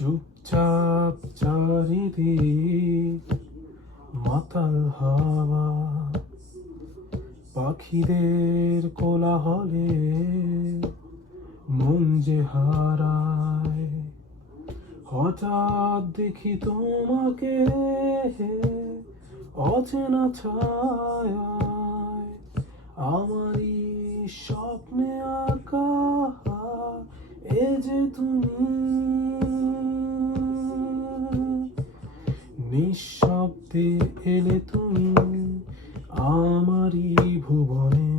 চুপচাপ চারিদিক মাতাল হাওয়া, পাখিদের কোলাহলে মন যে হারায়। হঠাৎ দেখি তোমাকে অচেনা ছায়ায়, আমারই স্বপ্নে আঁকা এ যে তুমি। নিঃশব্দে এলে তুমি আমারই ভুবনে,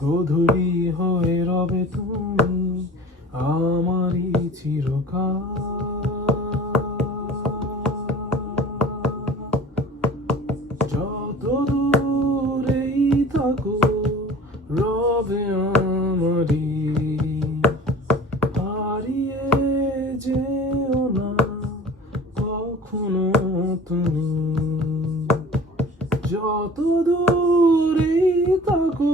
গোধূলি হয়ে রবে তুমি আমারই চিরকাল। যত দূরেই থাকো রবে আমারই, হারিয়ে যেও না কখনো তুমি। যত দূরেই থাকো